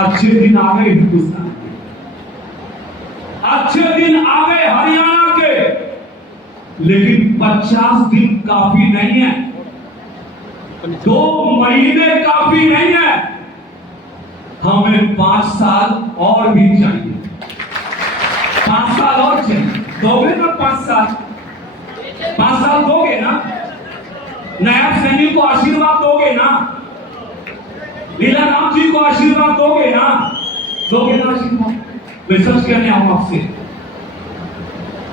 अच्छे दिन आ गए हिंदुस्तान के, अच्छे दिन आ गए हरियाणा के, लेकिन 50 दिन काफी नहीं है, 2 महीने काफी नहीं है, हमें 5 साल और भी चाहिए। 5 साल और चाहिए। दोगे ना 5 साल? 5 साल दोगे ना? नायब सैनिक को आशीर्वाद दोगे ना? लीला राम जी को आशीर्वाद दोगे ना? दोगे ना आशीर्वाद? मैं सच कहने आऊं आपसे,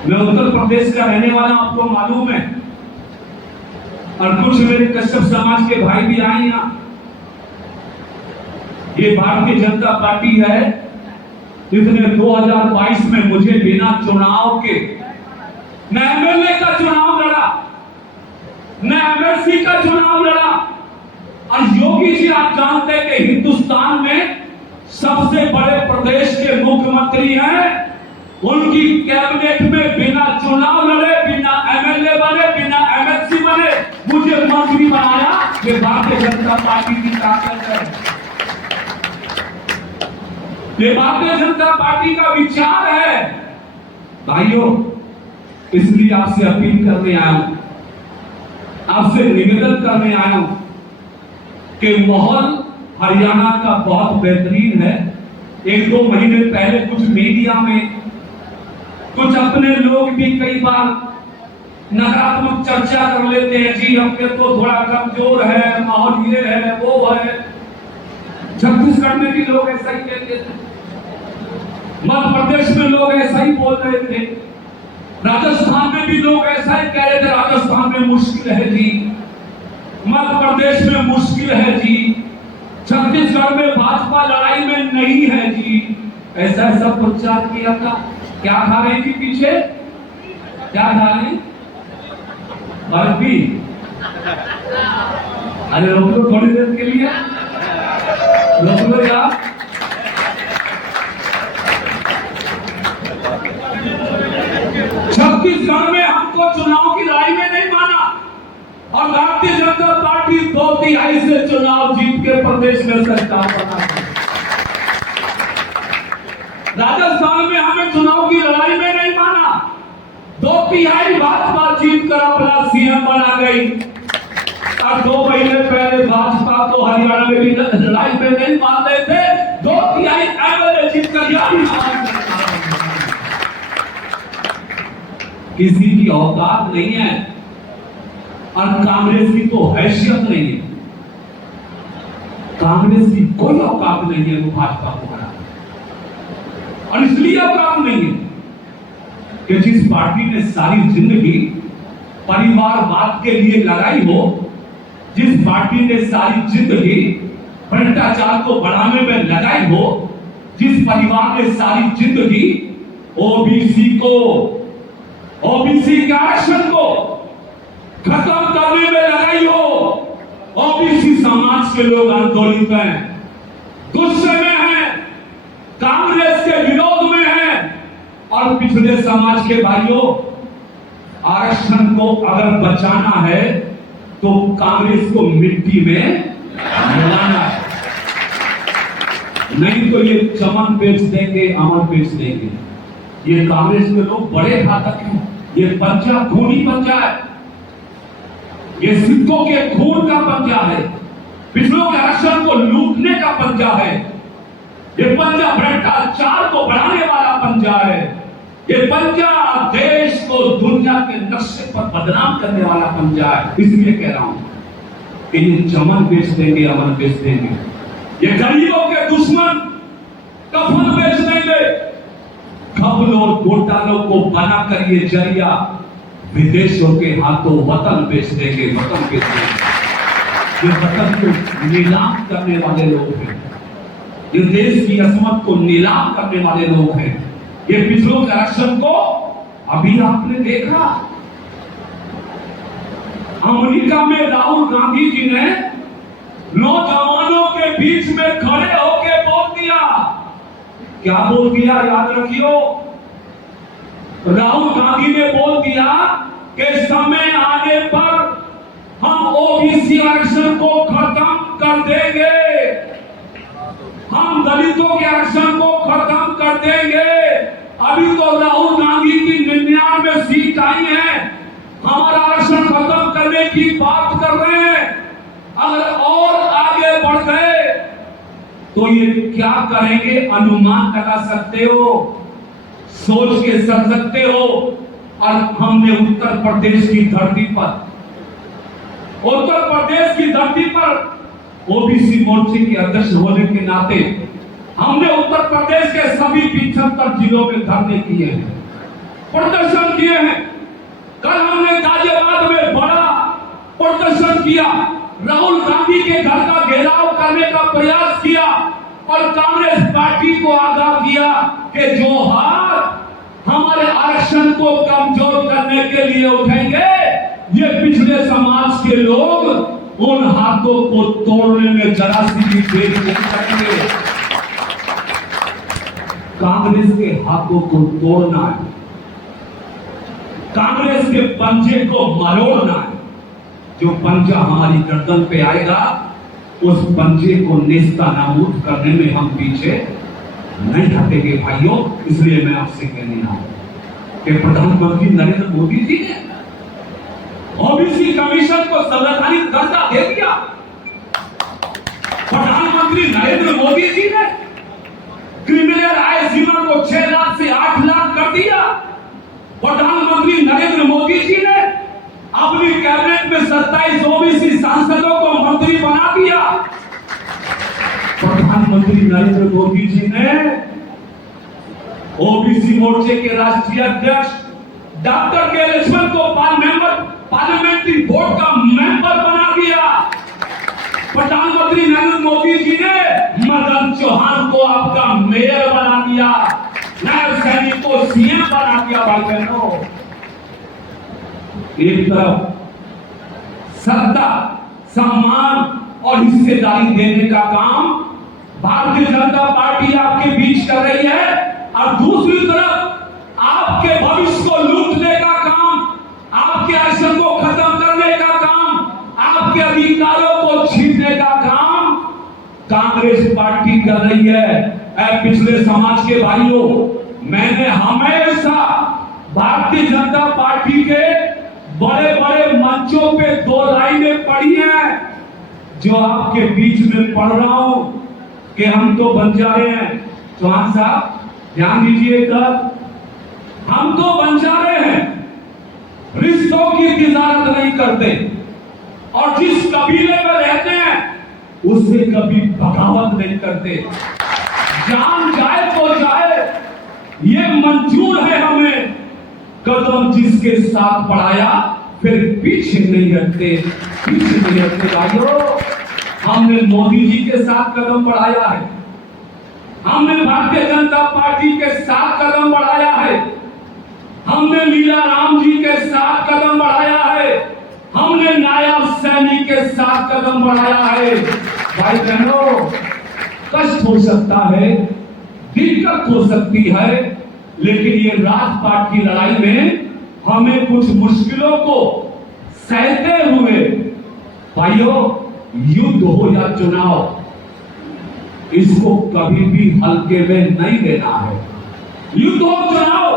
मैं उत्तर प्रदेश का रहने वाला, आपको मालूम है, और कुछ मेरे कश्यप समाज के भाई भी आए यहाँ। ये भारतीय जनता पार्टी है जिसने 2022 में मुझे बिना चुनाव के न एमएलए का चुनाव लड़ा, न एमएलसी का चुनाव लड़ा। और योगी जी, आप जानते हैं कि हिंदुस्तान में सबसे बड़े प्रदेश के मुख्यमंत्री हैं, उनकी कैबिनेट में बिना चुनाव लड़े, बिना एमएलए बने, बिना एमएलसी बने मुझे मंत्री बनाया। ये भारतीय जनता पार्टी की ताकत है, ये भारतीय जनता पार्टी का विचार है। भाइयों, इसलिए आपसे अपील करने आया हूं, आपसे निवेदन करने आया हूं कि माहौल हरियाणा का बहुत बेहतरीन है। 1-2 महीने पहले कुछ मीडिया में कुछ अपने लोग भी कई बार नकारात्मक चर्चा कर लेते हैं, जी हम तो थोड़ा कमजोर है, माहौल ये है वो है। छत्तीसगढ़ में भी लोग ऐसा ही कहते थे, मध्य प्रदेश में लोग ऐसा ही बोल रहे थे, राजस्थान में भी लोग ऐसा ही कह रहे थे, राजस्थान में मुश्किल है जी, मध्य प्रदेश में मुश्किल है जी, छत्तीसगढ़ में भाजपा लड़ाई में नहीं है जी। ऐसा सब प्रचार किया था। क्या खा रही थी पीछे? क्या खा रही? बर्फी। अरे रोक लो थोड़ी देर के लिए, रोक लो यार। छत्तीसगढ़ में हमको चुनाव की लड़ाई में नहीं माना, और भारतीय जनता पार्टी 2/3 से चुनाव जीत के प्रदेश में सरकार बना। राजस्थान में हमें चुनाव की लड़ाई में नहीं माना, 2/3 भाजपा जीत कर अपना सीएम बना गई। और 2 महीने पहले भाजपा को हरियाणा में भी लड़ाई में नहीं मान रहे थे, 2/3 एमएलए जीत कर किसी की औकात नहीं है, और कांग्रेस की तो हैसियत नहीं है। कांग्रेस की कोई औकात नहीं है वो भाजपा को हरा, और इसलिए औकात नहीं है कि जिस पार्टी ने सारी जिंदगी परिवारवाद के लिए लगाई हो, जिस पार्टी ने सारी जिंदगी भ्रष्टाचार को बढ़ाने में लगाई हो, जिस परिवार ने सारी जिंदगी ओबीसी के आरक्षण को खत्म करने में लगाई हो, ओबीसी समाज के लोग आंदोलित हैं, गुस्से में हैं, कांग्रेस के विरोध में हैं। और पिछड़े समाज के भाइयों, आरक्षण को अगर बचाना है तो कांग्रेस को मिट्टी में मिलाना है, नहीं तो ये चमन बेच देंगे, अमन बेच देंगे। ये कांग्रेस के लोग बड़े घातक हैं, ये पंजा खूनी पंजा है, ये सिद्धों के खून का पंजा है, पिछड़ों के आरक्षण को लूटने का पंजा है, ये पंजा भ्रष्टाचार को बढ़ाने वाला पंजा है, ये पंजा देश को दुनिया के नक्शे पर बदनाम करने वाला पंजा है। इसलिए कह रहा हूं कि ये चमन बेच देंगे, अमन बेच देंगे, ये गरीबों के दुश्मन कफन बेच देंगे, घपलों और घोटालों को बनाकर ये जरिया विदेशों के हाथों वतन बेच देंगे, वतन बेच देंगे। ये वतन को नीलाम करने वाले लोग हैं, ये देश की असमत को नीलाम करने वाले लोग हैं, ये पिछड़ों के आरक्षण को। अभी आपने देखा अमेरिका में राहुल गांधी जी ने नौजवानों के बीच में खड़े होकर बोल दिया, क्या बोल दिया याद रखियो, राहुल गांधी ने बोल दिया कि समय आने पर हम ओबीसी आरक्षण को खत्म कर देंगे, हम दलितों के आरक्षण को खत्म कर देंगे। अभी तो राहुल गांधी की 99 सीट आई है, हमारा आरक्षण खत्म करने की बात कर रहे हैं। अगर और आगे बढ़ गए तो ये क्या करेंगे अनुमान लगा सकते हो, सोच के समझ सकते हो। और हमने उत्तर प्रदेश की धरती पर ओबीसी मोर्चे के अध्यक्ष होने के नाते हमने उत्तर प्रदेश के सभी 75 जिलों में धरने किए हैं, प्रदर्शन किए हैं। कल हमने गाजियाबाद में बड़ा प्रदर्शन किया, राहुल गांधी के घर का घेराव करने का प्रयास किया और कांग्रेस पार्टी को आगाह किया कि जो हाथ हमारे आरक्षण को कमजोर करने के लिए उठेंगे, ये पिछड़े समाज के लोग उन हाथों को तोड़ने में जरा सी भी देर नहीं करेंगे। कांग्रेस के हाथों को तोड़ना है, कांग्रेस के पंजे को मरोड़ना है। जो पंजा हमारी गर्दन पे आएगा, उस पंजे को नेस्तनाबूद करने में हम पीछे नहीं हटेंगे भाइयों। इसलिए मैं आपसे कहने आया कि प्रधानमंत्री नरेंद्र मोदी जी ने ओबीसी कमीशन को संवैधानिक दर्जा दे दिया। प्रधानमंत्री नरेंद्र मोदी जी ने क्रिमिनल आय सीमा को 6 लाख से 8 लाख कर दिया। प्रधानमंत्री नरेंद्र मोदी जी ने अपनी कैबिनेट में 27 ओबीसी सांसदों को मंत्री बना दिया। प्रधानमंत्री नरेंद्र मोदी जी ने ओबीसी मोर्चे के राष्ट्रीय अध्यक्ष डॉक्टर के लक्ष्मण को पार्लियामेंट्री बोर्ड का मेंबर बना दिया। प्रधानमंत्री नरेंद्र मोदी जी ने मदन चौहान को आपका मेयर बना दिया, नायब सैनिक को सीएम बना दिया। भाई बहनों, एक तरफ सत्ता, सम्मान और हिस्सेदारी देने का काम भारतीय जनता पार्टी आपके बीच कर रही है, और दूसरी तरफ आपके भविष्य को लूटने का काम, आपके आरक्षण को खत्म करने का काम, आपके अधिकारों को छीनने का काम कांग्रेस पार्टी कर रही है। पिछले समाज के भाइयों, मैंने हमेशा भारतीय जनता पार्टी के बड़े बड़े मंचों पे 2 लाइनें पढ़ी हैं, जो आपके बीच में पढ़ रहा हूं कि हम तो बंजारे हैं। चौहान साहब ध्यान दीजिएगा, हम तो बंजारे हैं, रिश्तों की तिजारत नहीं करते, और जिस कबीले में रहते हैं उससे कभी बगावत नहीं करते। जान जाए तो जाए, ये मंजूर है हमें। कदम जिसके साथ बढ़ाया फिर पीछे नहीं हटते, पीछे नहीं हटते। भाइयों, हमने मोदी जी के साथ कदम बढ़ाया है, हमने भारतीय जनता पार्टी के साथ कदम बढ़ाया है, हमने लीला राम जी के साथ कदम बढ़ाया है, हमने नायब सैनिक के साथ कदम बढ़ाया है। भाई बहनों, कष्ट हो सकता है, दिक्कत हो सकती है, लेकिन ये राजपाट की लड़ाई में हमें कुछ मुश्किलों को सहते हुए, भाइयों, युद्ध हो या चुनाव, इसको कभी भी हल्के में नहीं लेना है। युद्ध हो चुनाव,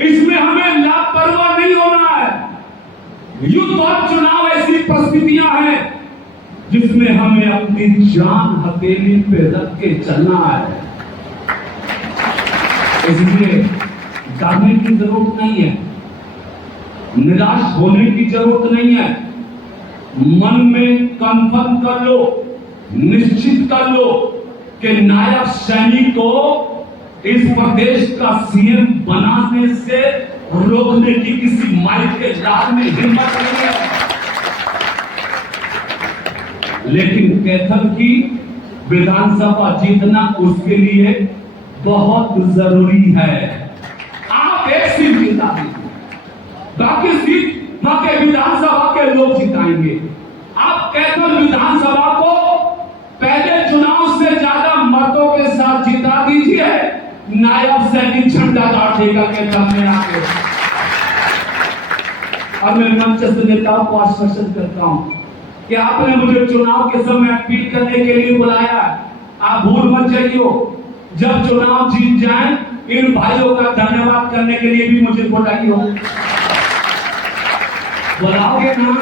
इसमें हमें लापरवाह नहीं होना है। युद्ध और चुनाव ऐसी परिस्थितियां हैं जिसमें हमें अपनी जान हथेली पे रख के चलना है। इसलिए डरने की जरूरत नहीं है, निराश होने की जरूरत नहीं है। मन में कंफर्म कर लो, निश्चित कर लो कि नायब सैनिक को इस प्रदेश का सीएम बनाने से रोकने की किसी माई के लाल में हिम्मत नहीं है। लेकिन कैथल की विधानसभा जीतना उसके लिए बहुत जरूरी है। आप एक सीट जिता दीजिए, बाकी सीट बाकी विधानसभा के लोग जिताएंगे। आप कैथल विधानसभा को पहले चुनाव से ज्यादा मतों के साथ जिता दीजिए, नायब सैनिक झंडा गाड़ेगा कैथल में आके। और मैं मंचस्थ नेताओं को आश्वासन करता हूं कि आपने मुझे चुनाव के समय अपील करने के लिए बुलाया, आप भूल मत जाइयो, जब चुनाव जीत जाए इन भाइयों का धन्यवाद करने के लिए भी मुझे बुलाइयो। बुलाओगे ना?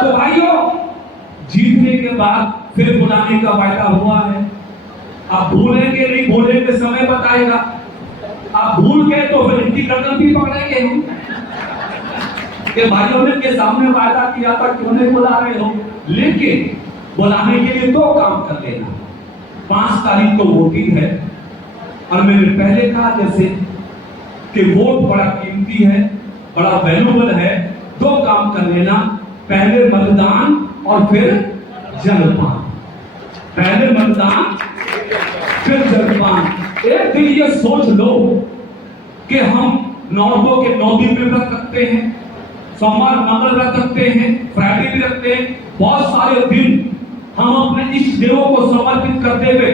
तो भाइयों, जीतने के बाद फिर बुलाने का वायदा हुआ है। अब भूलेंगे नहीं भूलेंगे, समय बताएगा। आप भूल गए तो फिर इनकी गर्दन भी पकड़ेंगे हम कि भाइयों ने के सामने वायदा किया था, क्यों नहीं बुला रहे हो। लेकिन बुलाने के लिए दो काम कर लेना। 5 तारीख को वोटिंग है, और मैंने पहले कहा जैसे कि वोट बड़ा कीमती है, बड़ा वैल्यूबल है। दो काम कर लेना, पहले मतदान और फिर जलपान। पहले मतदान फिर जलपान। एक दिन ये सोच लो कि हम 9 के 9 दिन भी रख सकते हैं, सोमवार मंगल रख सकते हैं, फ्राइडे भी रखते हैं। बहुत सारे दिन हम अपने इष्ट देवों को समर्पित करते हुए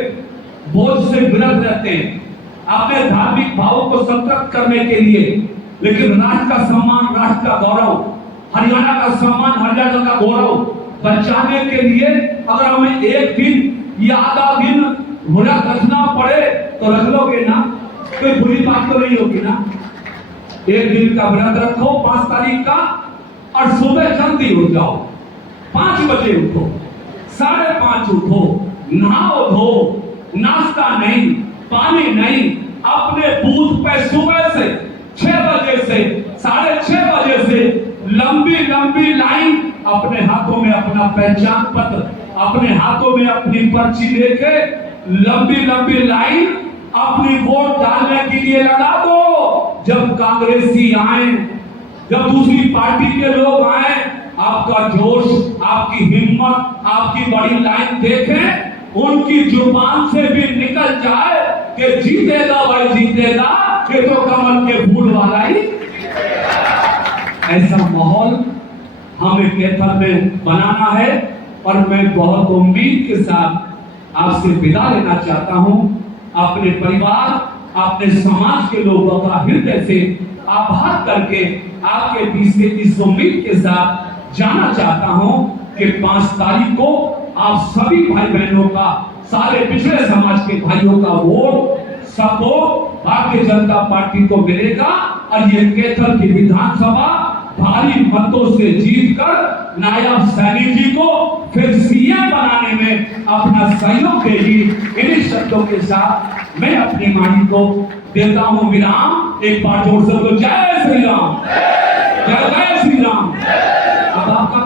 बोझ से विरत रहते हैं, अपने धार्मिक भावों को संतृप्त करने के लिए। लेकिन राष्ट्र का सम्मान, राष्ट्र का गौरव, हरियाणा का सम्मान, हरियाणा का गौरव बचाने के लिए अगर हमें एक दिन या आधा दिन व्रत रखना पड़े तो रख लोगे ना? कोई बुरी बात तो नहीं होगी ना? एक दिन का व्रत रखो 5 तारीख का, और सुबह जल्दी उठ जाओ, 5 बजे उठो, 5:30 उठो, नहाओ धो, नाश्ता नहीं, पानी नहीं, अपने बूथ पे सुबह से 6 बजे से 6:30 बजे से लंबी लंबी लाइन, अपने हाथों में अपना पहचान पत्र, अपने हाथों में अपनी पर्ची लेके लंबी लंबी लाइन अपनी वोट डालने के लिए लगा दो। जब कांग्रेसी आए, जब दूसरी पार्टी के लोग आए, आपका जोश, आपकी हिम्मत, आपकी बड़ी लाइन देखें, उनकी जुबान से भी निकल जाए कि जीतेगा भाई जीतेगा, ये तो कमल के फूल वाला ही। ऐसा माहौल हमें कैथल में बनाना है, और मैं बहुत उम्मीद के साथ आपसे विदा लेना चाहता हूं। अपने परिवार, अपने समाज के लोगों का हृदय से आभार करके आपके बीच से इस उम्मीद के साथ जाना चाहता हूं कि 5 तारीख को आप सभी भाई बहनों का, सारे पिछड़े समाज के भाइयों का vote support Bharatiya Janata party को मिलेगा, और ये कैथल की विधानसभा भारी मतों से जीतकर नायब सैनी जी को फिर सीएम बनाने में अपना सहयोग देगी। इन्हीं शब्दों के साथ मैं अपनी वाणी को देता हूं विराम। एक बार जोर से बोलो जय श्री राम, जय जय श्री राम। अब आपका